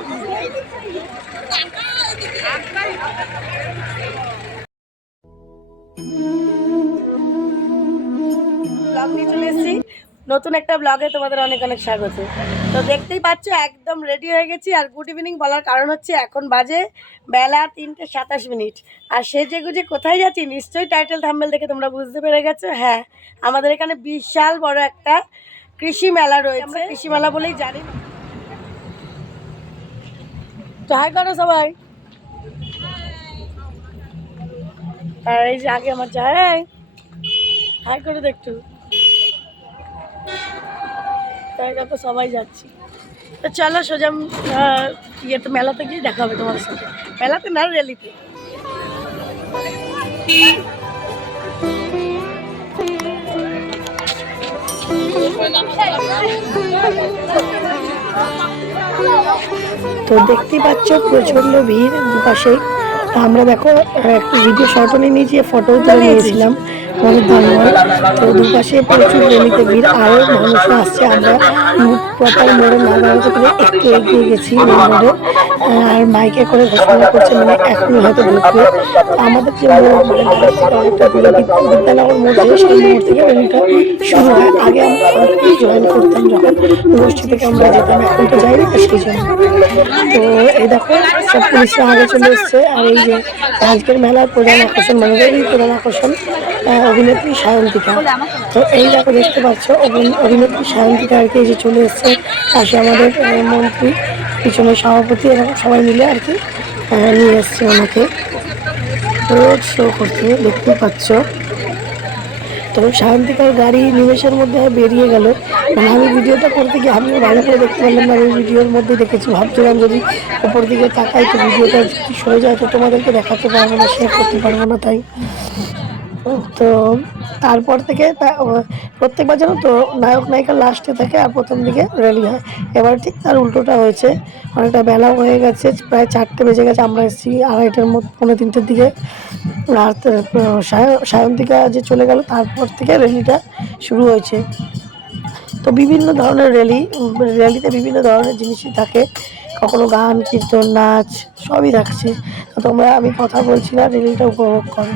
Blog নিয়ে চলে এসেছি, নতুন একটা ব্লগে তোমাদের অনেক অনেক স্বাগত। তো দেখতেই পাচ্ছ একদম রেডি হয়ে গেছি। আর গুড ইভিনিং বলার কারণ হচ্ছে এখন বাজে বেলা 3:27। আর সেজে গুজে কোথায় যাচ্ছি নিশ্চয়ই টাইটেল থাম্বনেল দেখে তোমরা বুঝতে পেরে গেছো। হ্যাঁ, আমাদের এখানে বিশাল বড় একটা কৃষি মেলা রয়েছে। আমরা কৃষি মেলা বলেই জানি। তো হাই করো সবাই। আর এই যে আগে আমার যায় হাই করে দেখটু। তাই দেখো সবাই যাচ্ছি। তো চলো সোজা ইয়েতে মেলাতে গিয়ে দেখা হবে তোমাদের সাথে। মেলাতে না, র্যালিতে। তো দেখতেই পাচ্ছ প্রচন্ড ভিড় দুপাশে। আমরা দেখো একটু ভিডিও শর্টও নিয়ে নিয়েছি, ফটো তুলে নিয়েছিলাম আমাদের ধানময়। তো দুপাশে প্রচুর রেলিতে ভিড়, আরও মানুষও আসছে। আমরা প্রপার মোড়ে না দাঁড়াতে পেরে একটু এগিয়ে গেছি মোড়ে। আর মাইকে করে ঘোষণা করছে মানে এখনই হয়তো ঢুকবে। আমাদের যে মোড় মানে বাড়ির থেকে অনেকটা দূরে বিদ্যানগর মোড় যে, সেই মোড় থেকে রেলিটা শুরু হয়। আগে আমরা অনেকেই জয়েন করতাম যখন গোষ্ঠী থেকে আমরা যেতাম, এখন তো যাই না সেই জন্য। তো এই দেখো সব পুলিশরা আগে চলে এসছে। আর এই যে আজকের মেলার প্রধান আকর্ষণ মানে এই প্রধান আকর্ষণ অভিনেত্রী সায়ন্তিকা। তো এই দেখো দেখতে পাচ্ছ অভিনেত্রী সায়ন্তিকা আর কি এই যে চলে এসছে। পাশে আমাদের মন্ত্রী, পিছনে সভাপতি, এরকম সবাই মিলে আর কি নিয়ে এসছে ওনাকে রোড শো করতে, দেখতে পাচ্ছ। তো সায়ন্তিকার গাড়ি নিমেষের মধ্যে বেরিয়ে গেল। মানে আমি ভিডিওটা করতে গিয়ে আমিও ভালো করে দেখতে পারলাম না, আমি ভিডিওর মধ্যে দেখেছি। ভাবছিলাম যদি ওপর দিকে তাকাই তো ভিডিওটা যদি সরে যায় তো তোমাদেরকে দেখাতে পারবো না, শেয়ার করতে পারবো না। তাই তো তারপর থেকে প্রত্যেকবার যেন তো নায়ক নায়িকা লাস্টে থাকে আর প্রথম দিকে র্যালি হয়। এবার ঠিক তার উল্টোটা হয়েছে। অনেকটা বেলাও হয়ে গেছে, প্রায় 4টে বেজে গেছে। আমরা এসেছি 2:30টার মধ্যে, 2:45টার দিকে। আর সায়ন্তিকা যে চলে গেল তারপর থেকে র্যালিটা শুরু হয়েছে। তো বিভিন্ন ধরনের র্যালিতে বিভিন্ন ধরনের জিনিসই থাকে, কখনো গান, কীর্তন, নাচ সবই থাকছে। তো তোমরা, আমি কথা বলছি না, র্যালিটা উপভোগ করো।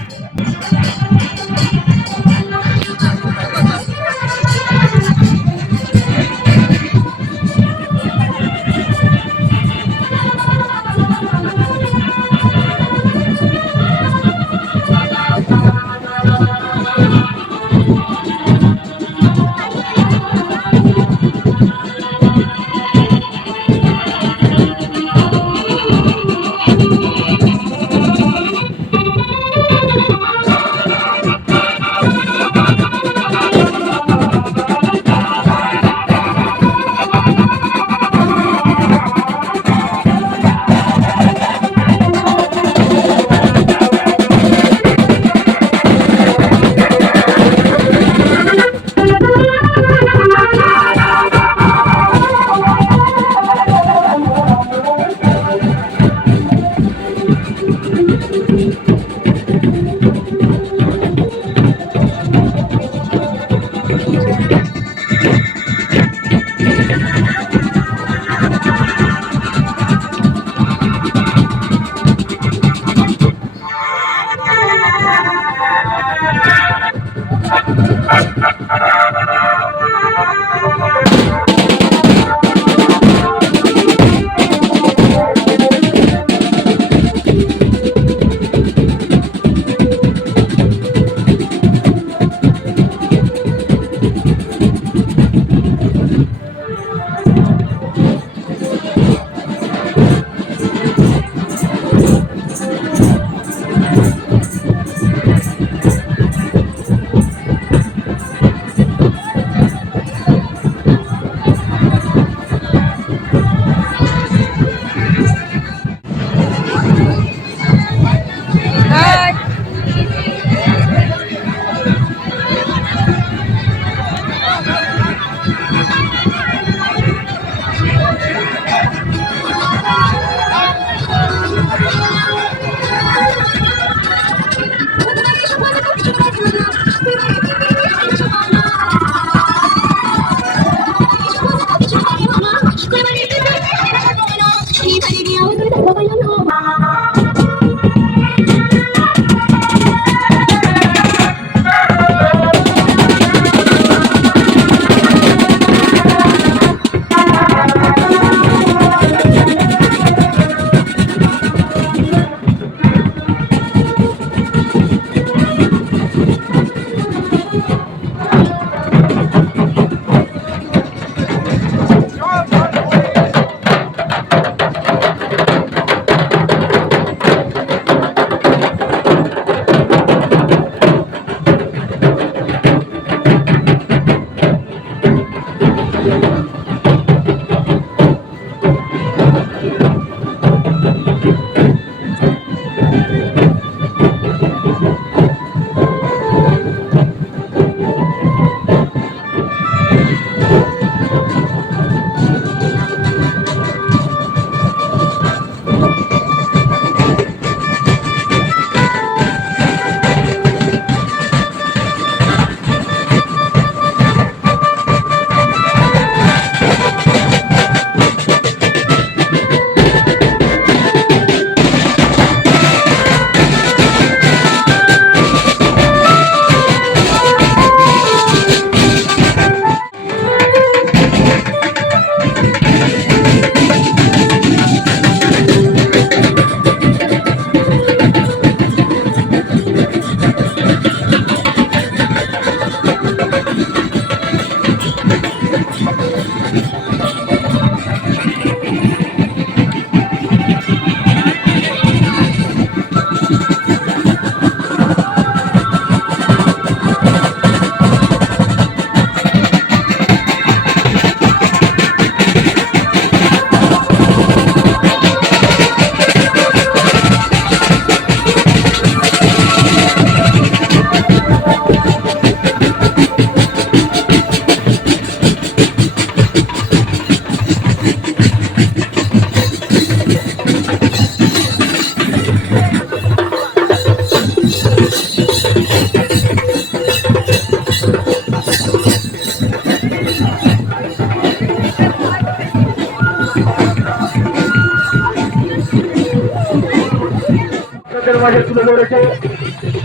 মাঝে তুলে ধরেছে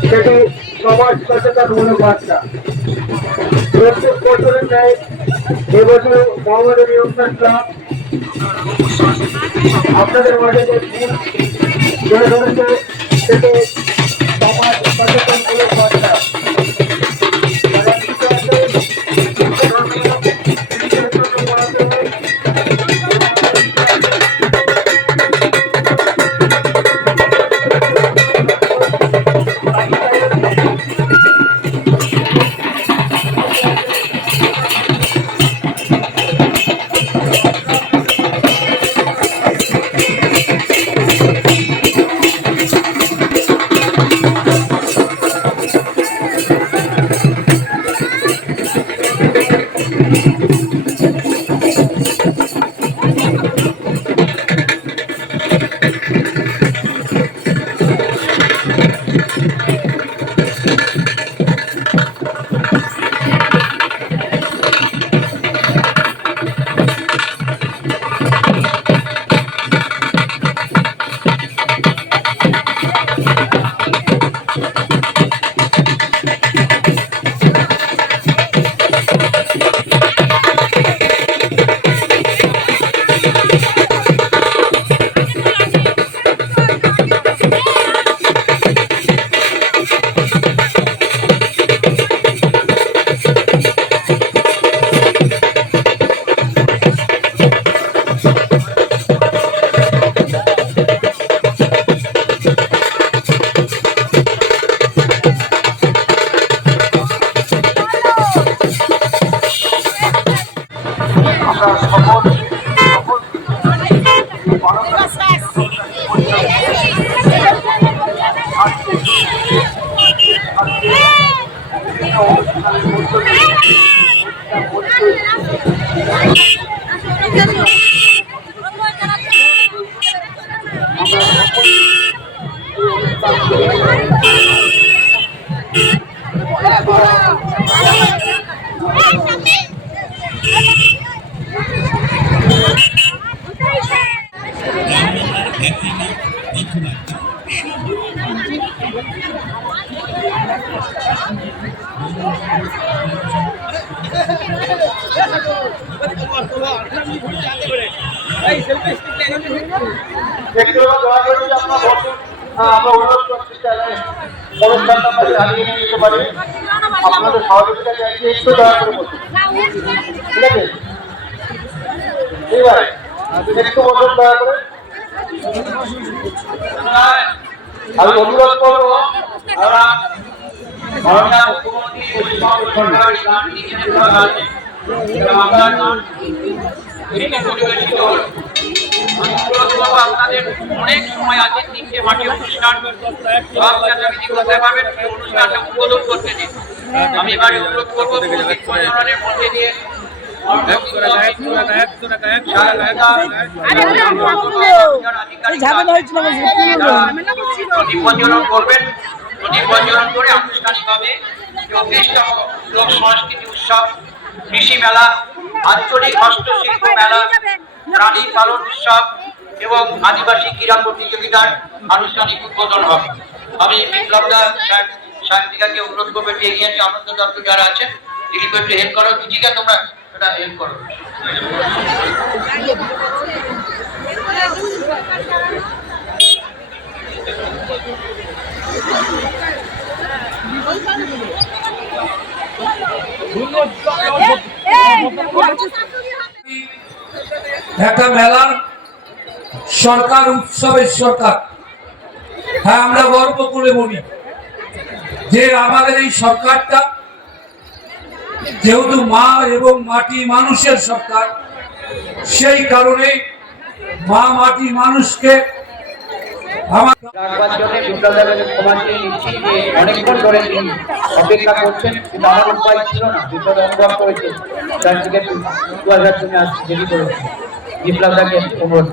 সেটি সমাজ সচেতনমূলক বার্তা। প্রত্যেক বছরের ন্যায় এবছর মোহাম্মদের নিয়ন্ত্রণ ক্লাব আপনাদের মাঝে যে ফুল তুলে ধরেছে সেটি সমাজ সচেতনমূলক বার্তা। একটু দয়া করে যদি আপনারা বসুন, আমরা অনুরোধ করছি অনুষ্ঠানটা আমরা চালিয়ে নিয়ে যেতে পারি। আপনাদের সহযোগিতা চাইছি, একটু দয়া করে বসুন, ঠিক আছে? ঠিক আছে, একটু বসুন দয়া করে। আমি অনুরোধ করবো আমরা মাননীয় মুখ্যমন্ত্রী পশ্চিমবঙ্গ সরকারের আপনাদের অনেক সময় আছে, 3টে মাঠে অনুষ্ঠান অনুষ্ঠানটা উদ্বোধন করতে দিন। আমি এবারে অনুরোধ করবো প্রজননের মধ্যে দিয়ে নিবন্ধন করবেন। নিবন্ধন করে আনুষ্ঠানিকভাবে 24টা লোক সংস্কৃতি উৎসব, কৃষি মেলা, আঞ্চলিক হস্তশিল্প মেলা, প্রাণী পালন উৎসব এবং আদিবাসী ক্রীড়া প্রতিযোগিতার আনুষ্ঠানিক উদ্বোধন হবে। আমি বিপ্লবদা সাহিত্যিকাকে অনুরোধ করবে, এগিয়ে আছে আনন্দ দত্ত যারা আছেন, তিনি একটু হেল্প করো। জিজ্ঞাসা তোমরা এটা হেল্প করো। একটা মেলার সরকার, উৎসবের সরকার। হ্যাঁ, আমরা গর্ব করে বলি যে আমাদের এই সরকারটা যেহেতু মা এবং মাটি মানুষের সরকার, সেই কারণে মা মাটি মানুষকে রাখবার জন্য বিপ্লবদাকে ক্ষমা চেয়ে নিচ্ছি যে অনেকক্ষণ ধরে তিনি অপেক্ষা করছেন, কিন্তু আমার উপায় ছিল না। বিপ্লব অনুভব করেছে, তার থেকে 2000 তুমি আজ দেরি করেছে। বিপ্লবদাকে অনুরোধ